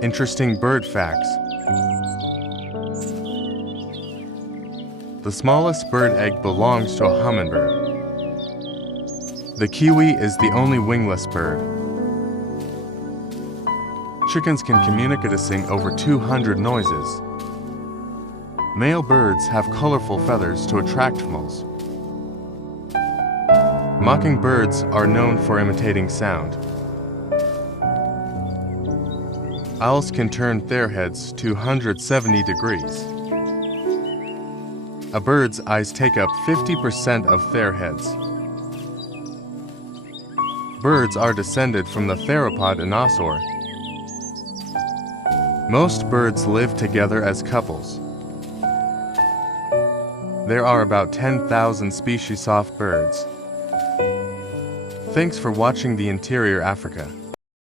Interesting bird facts. The smallest bird egg belongs to a hummingbird. The kiwi is the only wingless bird. Chickens can communicate sing over 200 noises. Male birds have colorful feathers to attract females. Mockingbirds are known for imitating sound. Owls can turn their heads 270 degrees. A bird's eyes take up 50% of their heads. Birds are descended from the theropod dinosaur. Most birds live together as couples. There are about 10,000 species of birds. Thanks for watching the Interior Africa.